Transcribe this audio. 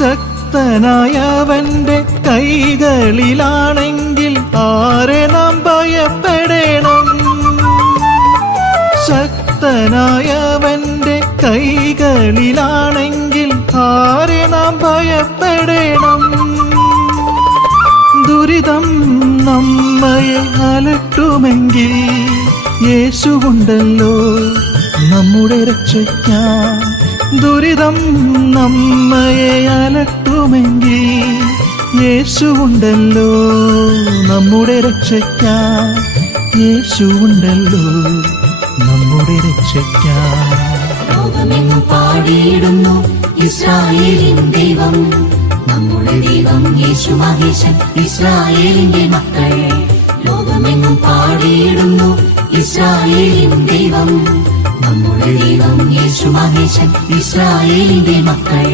ശക്തനായവന്റെ കൈകളിലാണെങ്കിൽ ആരെ നാം ഭയപ്പെടണം? ശക്തനായവന്റെ കൈകളിലാണെങ്കിൽ ആരെ നാം ഭയപ്പെടണം? ദുരിതം നമ്മയെ അലട്ടുമെങ്കിൽ യേശുവുണ്ടല്ലോ നമ്മുടെ രക്ഷയ്ക്കാൻ. ദുരിതം നമ്മയെ അലട്ടുമെങ്കിൽ യേശുവുണ്ടല്ലോ നമ്മുടെ രക്ഷയ്ക്കാൻ. യേശുവുണ്ടല്ലോ നമ്മുടെ രക്ഷയ്ക്കാൻ. ലോകമെങ്ങും പാടിയിടുന്നു ഇസ്രായേലിൻ ദൈവം, നമ്മുടെ ദൈവം യേശു മഹേശൻ, ഇസ്രായേലിന്റെ മക്കൾ. ലോകമെങ്ങും പാടിയിടുന്നു ഇസ്രായേലിൻ ദൈവം, നമ്മുടെ ദൈവം യേശു മഹേശൻ, ഇസ്രായേലിന്റെ മക്കൾ.